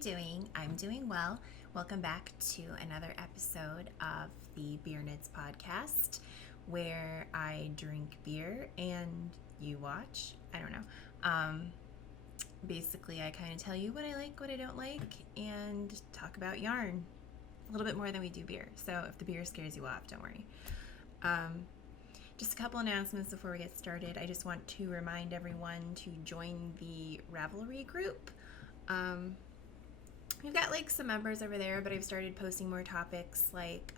doing? I'm doing well. Welcome back to another episode of the Beer Knits podcast, where I drink beer and you watch. I don't know. Basically, I kind of tell you what I like, what I don't like, and talk about yarn a little bit more than we do beer. So if the beer scares you off, don't worry. Just a couple announcements before we get started. I just want to remind everyone to join the RAVELRY group. We've got like some members over there, but I've started posting more topics. Like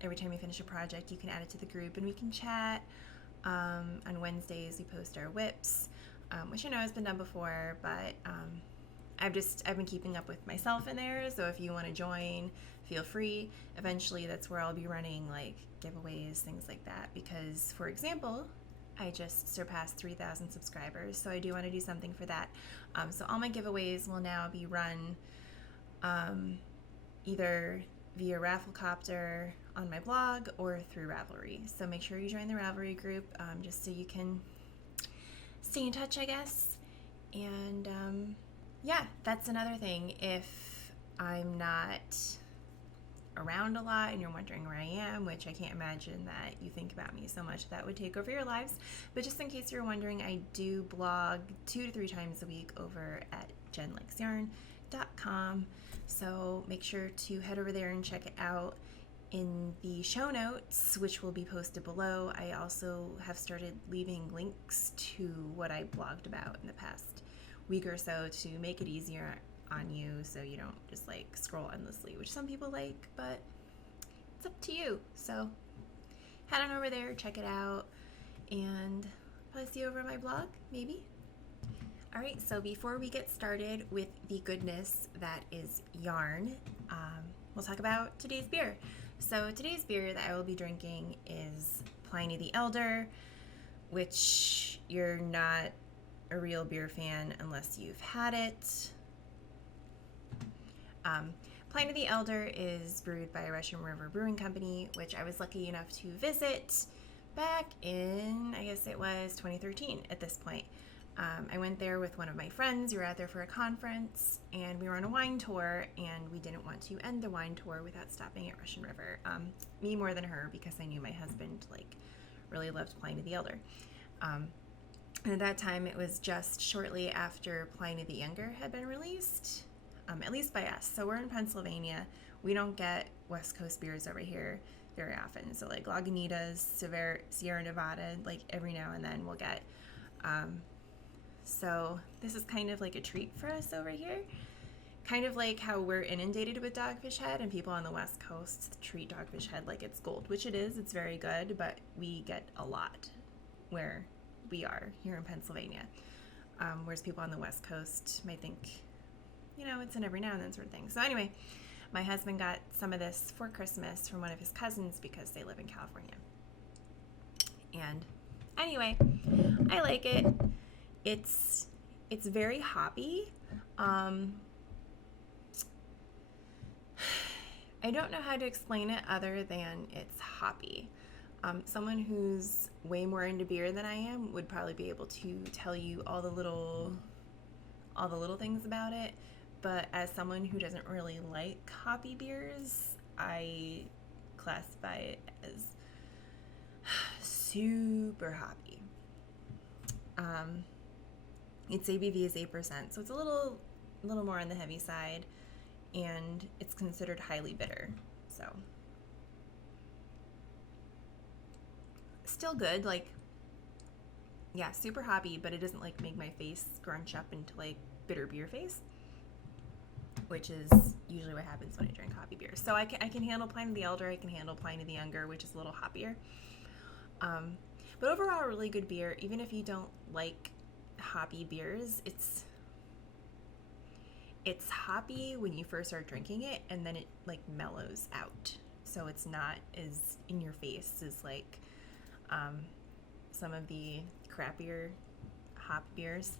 every time we finish a project, you can add it to the group and we can chat. On Wednesdays, we post our whips, which I know has been done before, but I've been keeping up with myself in there. So if you want to join, feel free. Eventually, that's where I'll be running like giveaways, things like that. Because, for example, I just surpassed 3,000 subscribers, so I do want to do something for that. So all my giveaways will now be run either via Rafflecopter on my blog or through Ravelry. So make sure you join the Ravelry group just so you can stay in touch, I guess. And yeah, that's another thing. If I'm not around a lot and you're wondering where I am, which I can't imagine that you think about me so much that would take over your lives, but just in case you're wondering, I do blog 2 to 3 times a week over at jenlikesyarn.com, so make sure to head over there and check it out. In the show notes, which will be posted below, I also have started leaving links to what I blogged about in the past week or so to make it easier on you, so you don't just like scroll endlessly, which some people like, but it's up to you. So head on over there, check it out, and I'll see you over my blog, maybe. All right, so before we get started with the goodness that is yarn, we'll talk about today's beer. So today's beer that I will be drinking is Pliny the Elder, which you're not a real beer fan unless you've had it. Pliny the Elder is brewed by Russian River Brewing Company, which I was lucky enough to visit back in, I guess it was 2013 at this point. I went there with one of my friends. We were out there for a conference, and we were on a wine tour, and we didn't want to end the wine tour without stopping at Russian River. Me more than her, because I knew my husband really loved Pliny the Elder. And at that time, it was just shortly after Pliny the Younger had been released. At least by us. So we're in Pennsylvania. We don't get West Coast beers over here very often. So like Lagunitas, Sierra Nevada, like every now and then we'll get. So this is kind of like a treat for us over here. Kind of like how we're inundated with Dogfish Head and people on the West Coast treat Dogfish Head like it's gold, which it is. It's very good, but we get a lot where we are here in Pennsylvania. Whereas people on the West Coast might think, it's an every now and then sort of thing. So anyway, my husband got some of this for Christmas from one of his cousins because they live in California. And anyway, I like it. It's very hoppy. I don't know how to explain it other than it's hoppy. Someone who's way more into beer than I am would probably be able to tell you all the little things about it. But as someone who doesn't really like hoppy beers, I classify it as super hoppy. Its ABV is 8%, so it's a little more on the heavy side, and it's considered highly bitter. So still good, super hoppy, but it doesn't make my face scrunch up into bitter beer face, which is usually what happens when I drink hoppy beer. So I can handle Pliny the Elder, I can handle Pliny the Younger, which is a little hoppier. But overall, a really good beer. Even if you don't like hoppy beers, it's hoppy when you first start drinking it, and then it mellows out. So it's not as in your face as some of the crappier hop beers.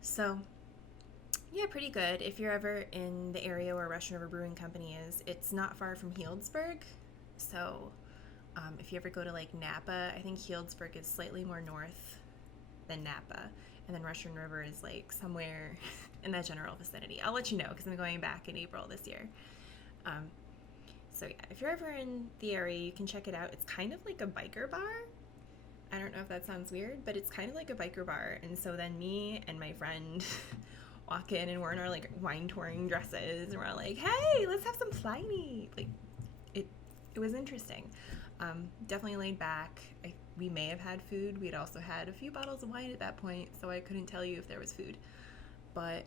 So yeah, pretty good. If you're ever in the area where Russian River Brewing Company is, it's not far from Healdsburg. So if you ever go to Napa, I think Healdsburg is slightly more north than Napa. And then Russian River is somewhere in that general vicinity. I'll let you know because I'm going back in April this year. So yeah, if you're ever in the area, you can check it out. It's kind of like a biker bar. I don't know if that sounds weird, but it's kind of like a biker bar. And so then me and my friend walk in and we're in our like wine touring dresses and we're like, hey, let's have some Pliny. Like it was interesting. Definitely laid back. We may have had food. We'd also had a few bottles of wine at that point, so I couldn't tell you if there was food. But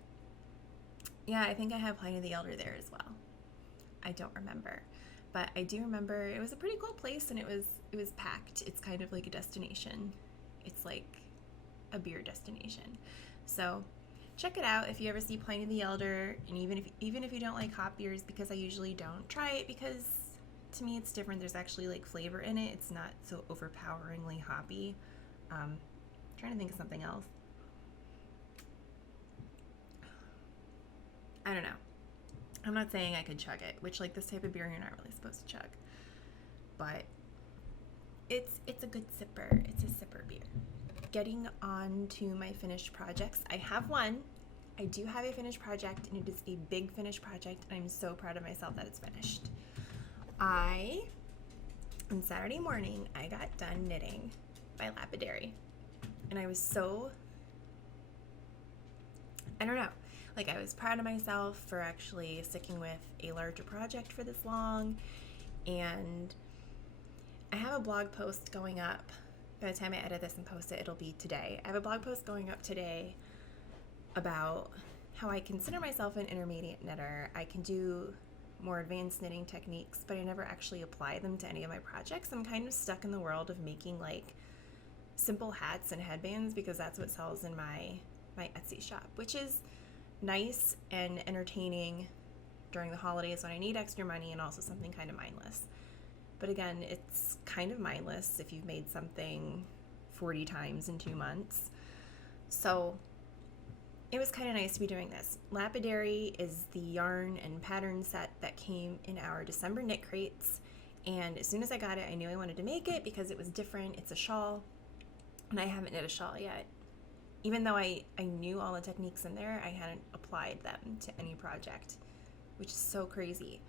yeah, I think I had Pliny the Elder there as well. I don't remember. But I do remember it was a pretty cool place and it was packed. It's kind of like a destination. It's like a beer destination. So check it out if you ever see Pliny the Elder, and even if you don't like hop beers, because I usually don't, try it because to me it's different. There's actually like flavor in it. It's not so overpoweringly hoppy. Trying to think of something else. I don't know. I'm not saying I could chug it, which like this type of beer you're not really supposed to chug. But it's a good sipper. It's a sipper beer. Getting on to my finished projects. I have one. I do have a finished project, and it is a big finished project, and I'm so proud of myself that it's finished. On Saturday morning, I got done knitting by Lapidary. And I was so, I don't know. Like, I was proud of myself for actually sticking with a larger project for this long. And I have a blog post going up. By the time I edit this and post it, it'll be today. I have a blog post going up today about how I consider myself an intermediate knitter. I can do more advanced knitting techniques, but I never actually apply them to any of my projects. I'm kind of stuck in the world of making like simple hats and headbands because that's what sells in my Etsy shop, which is nice and entertaining during the holidays when I need extra money, and also something kind of mindless. But again, it's kind of mindless if you've made something 40 times in 2 months. So it was kind of nice to be doing this. Lapidary is the yarn and pattern set that came in our December knit crates, and as soon as I got it, I knew I wanted to make it because it was different. It's a shawl, and I haven't knit a shawl yet. Even though I knew all the techniques in there, I hadn't applied them to any project, which is so crazy.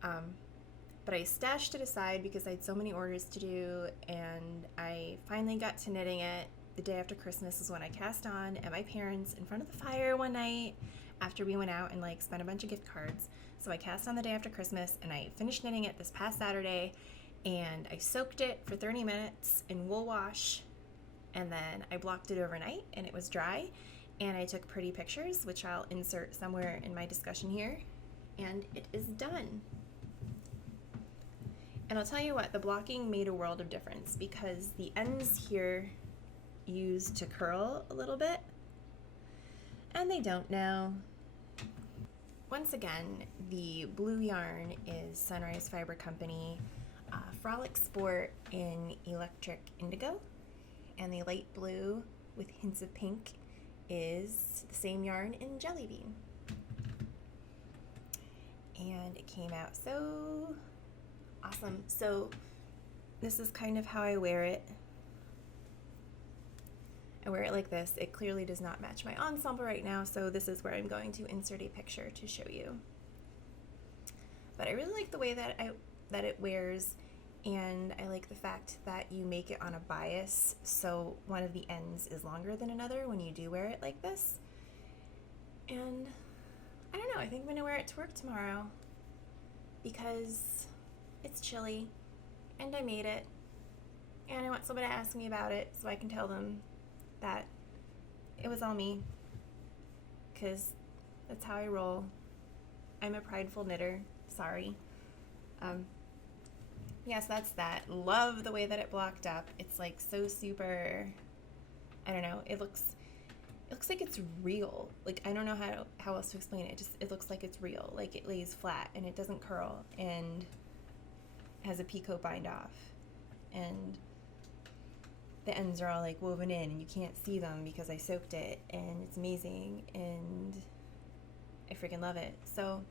But I stashed it aside because I had so many orders to do, and I finally got to knitting it. The day after Christmas is when I cast on at my parents' in front of the fire one night after we went out and like spent a bunch of gift cards. So I cast on the day after Christmas, and I finished knitting it this past Saturday, and I soaked it for 30 minutes in wool wash, and then I blocked it overnight and it was dry, and I took pretty pictures, which I'll insert somewhere in my discussion here, and it is done. And I'll tell you what, the blocking made a world of difference because the ends here used to curl a little bit, and they don't now. Once again, the blue yarn is Sunrise Fiber Company Frolic Sport in Electric Indigo, and the light blue with hints of pink is the same yarn in Jelly Bean. And it came out so awesome. So this is kind of how I wear it. I wear it like this. It clearly does not match my ensemble right now, so this is where I'm going to insert a picture to show you. But I really like the way that it wears, and I like the fact that you make it on a bias, so one of the ends is longer than another when you do wear it like this. And I don't know, I think I'm gonna wear it to work tomorrow because it's chilly and I made it, and I want somebody to ask me about it so I can tell them that it was all me, because that's how I roll. I'm a prideful knitter. Sorry. Yes, that's that. Love the way that it blocked up. It's like so super, I don't know, it looks like it's real. Like, I don't know how else to explain it. It looks like it's real. Like, it lays flat and it doesn't curl and has a picot bind off, and the ends are all like woven in and you can't see them because I soaked it, and it's amazing and I freaking love it. So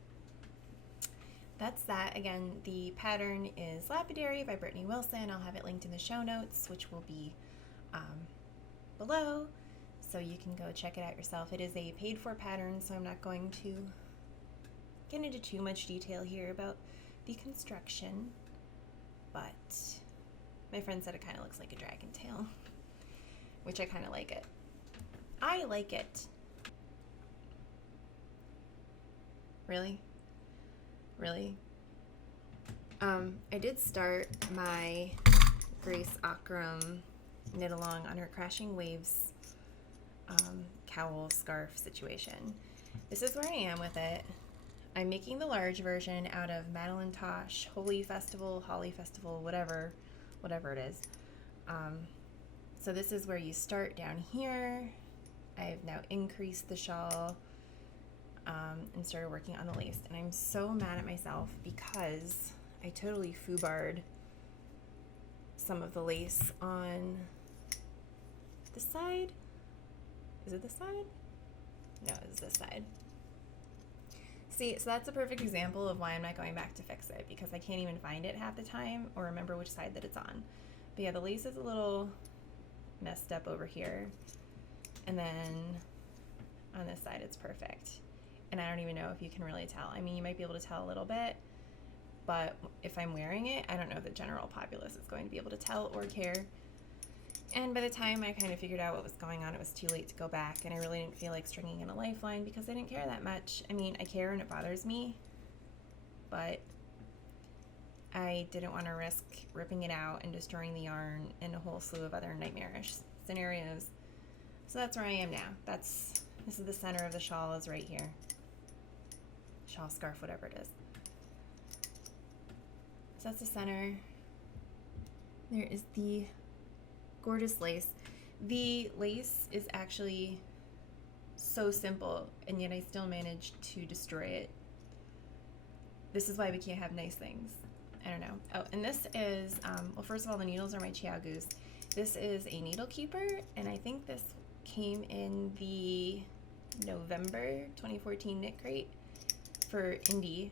that's that. Again, the pattern is Lapidary by Brittany Wilson. I'll have it linked in the show notes, which will be below. So you can go check it out yourself. It is a paid for pattern, so I'm not going to get into too much detail here about the construction, but my friend said it kind of looks like a dragon tail, which I kind of like it. I like it. Really? Really? I did start my Grace Akram knit along on her Crashing Waves cowl scarf situation. This is where I am with it. I'm making the large version out of Madeline Tosh, Holy Festival, Holly Festival, whatever it is. So this is where you start down here. I've now increased the shawl and started working on the lace. And I'm so mad at myself because I totally foobarred some of the lace on this side. Is it this side? No, it's this side. See, so that's a perfect example of why I'm not going back to fix it, because I can't even find it half the time or remember which side that it's on. But yeah, the lace is a little messed up over here. And then on this side, it's perfect. And I don't even know if you can really tell. I mean, you might be able to tell a little bit, but if I'm wearing it, I don't know if the general populace is going to be able to tell or care. And by the time I kind of figured out what was going on, it was too late to go back, and I really didn't feel like stringing in a lifeline because I didn't care that much. I mean, I care and it bothers me, but I didn't want to risk ripping it out and destroying the yarn and a whole slew of other nightmarish scenarios. So that's where I am now. This is the center of the shawl, is right here. Shawl, scarf, whatever it is. So that's the center. There is the gorgeous lace. The lace is actually so simple, and yet I still managed to destroy it. This is why we can't have nice things. I don't know. Oh, and this is, well, first of all, the needles are my Chiagus. This is a needle keeper, and I think this came in the November 2014 knit crate for Indie.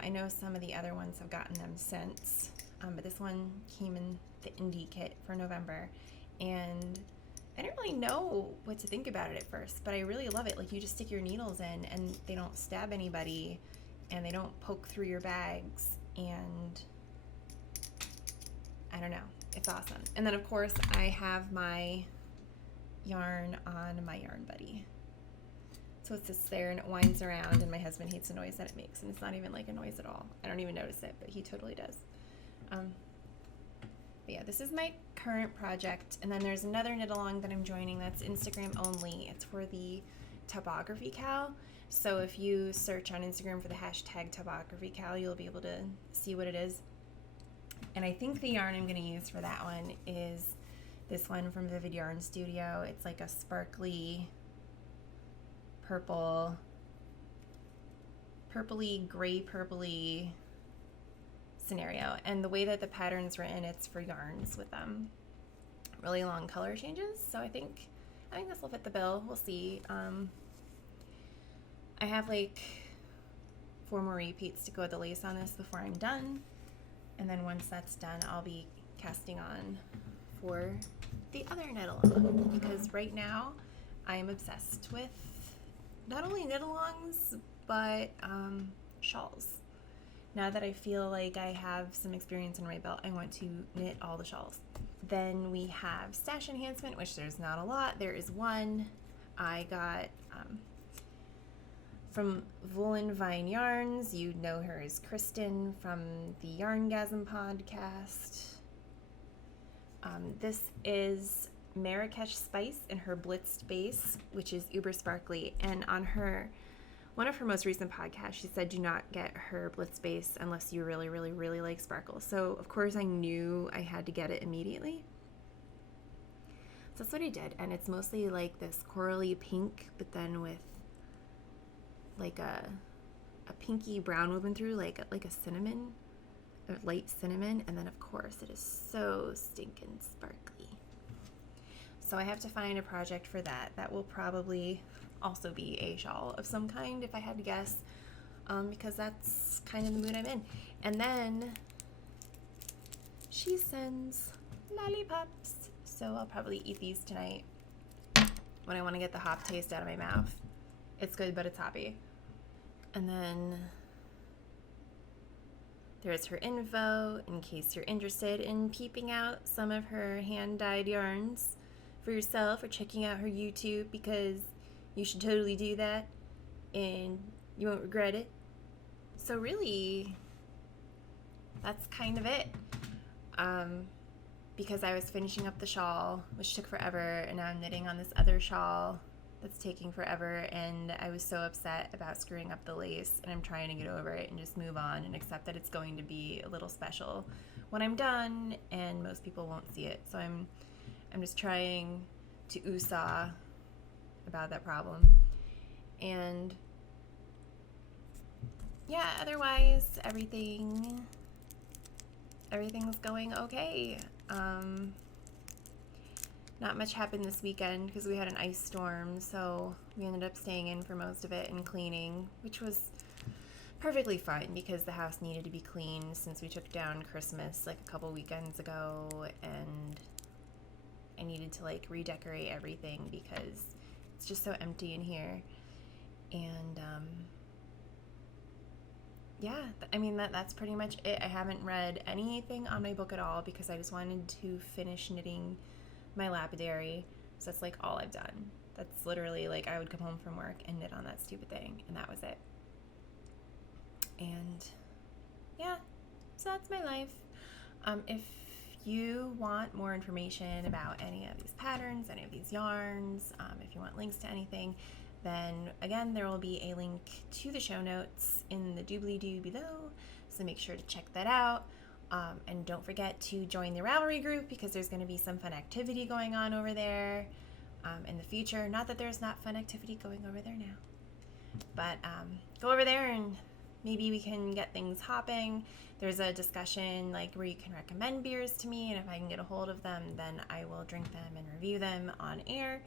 I know some of the other ones have gotten them since, but this one came in the Indie kit for November, and I didn't really know what to think about it at first, but I really love it. Like, you just stick your needles in and they don't stab anybody and they don't poke through your bags, and I don't know, it's awesome. And then of course I have my yarn on my Yarn Buddy. So it sits there and it winds around, and my husband hates the noise that it makes, and it's not even like a noise at all. I don't even notice it, but he totally does. But yeah, this is my current project, and then there's another knit along that I'm joining that's Instagram only. It's for the topography cow. So if you search on Instagram for the hashtag topography cow, you'll be able to see what it is. And I think the yarn I'm going to use for that one is this one from Vivid Yarn Studio. It's like a sparkly purple, purpley, gray purpley scenario. And the way that the pattern's written, it's for yarns with really long color changes. So I think this will fit the bill. We'll see. I have like 4 more repeats to go with the lace on this before I'm done. And then once that's done, I'll be casting on for the other knit along, because right now I am obsessed with not only knit alongs, but shawls. Now that I feel like I have some experience in my belt, I want to knit all the shawls. Then we have stash enhancement, which there's not a lot. There is one I got from Woolen Vine Yarns. You know her as Kristen from the Yarngasm podcast. This is Marrakesh Spice in her Blitzed base, which is uber sparkly. And on one of her most recent podcasts, she said do not get her Blitz base unless you really, really, really like sparkle. So of course I knew I had to get it immediately. So that's what I did. And it's mostly like this corally pink, but then with like a pinky brown woven through, like a cinnamon, a light cinnamon. And then of course it is so stinking sparkly. So I have to find a project for that. That will probably also be a shawl of some kind, if I had to guess, because that's kind of the mood I'm in. And then she sends lollipops, so I'll probably eat these tonight. when I want to get the hop taste out of my mouth. It's good, but it's hoppy. And then there's her info in case you're interested in peeping out some of her hand-dyed yarns for yourself, or checking out her YouTube, because you should totally do that and you won't regret it. So really, that's kind of it. Because I was finishing up the shawl, which took forever, and now I'm knitting on this other shawl that's taking forever, and I was so upset about screwing up the lace, and I'm trying to get over it and just move on and accept that it's going to be a little special when I'm done, and most people won't see it. So I'm just trying to ooh-saw about that problem. And yeah, otherwise everything's going okay. Not much happened this weekend because we had an ice storm, so we ended up staying in for most of it and cleaning, which was perfectly fine because the house needed to be cleaned since we took down Christmas like a couple weekends ago, and I needed to like redecorate everything because it's just so empty in here. And yeah, I mean, that's pretty much it. I haven't read anything on my book at all because I just wanted to finish knitting my lapidary. So that's like all I've done. That's literally like I would come home from work and knit on that stupid thing, and that was it. And yeah, so that's my life. If you want more information about any of these patterns, any of these yarns, if you want links to anything, then again, there will be a link to the show notes in the doobly-doo below, so make sure to check that out. And don't forget to join the Ravelry group because there's going to be some fun activity going on over there in the future. Not that there's not fun activity going over there now, but go over there and maybe we can get things hopping. There's a discussion like where you can recommend beers to me, and if I can get a hold of them, then I will drink them and review them on air.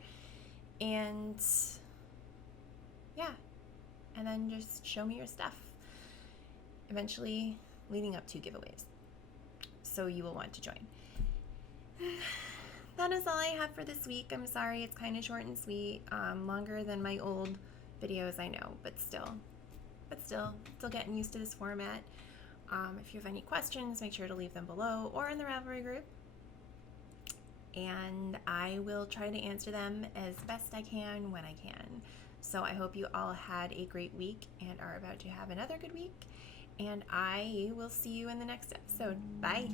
And yeah, and then just show me your stuff, eventually leading up to giveaways, so you will want to join. That is all I have for this week. I'm sorry it's kind of short and sweet, longer than my old videos, I know, but still getting used to this format. If you have any questions, make sure to leave them below or in the Ravelry group, and I will try to answer them as best I can when I can. So I hope you all had a great week and are about to have another good week, and I will see you in the next episode. Bye!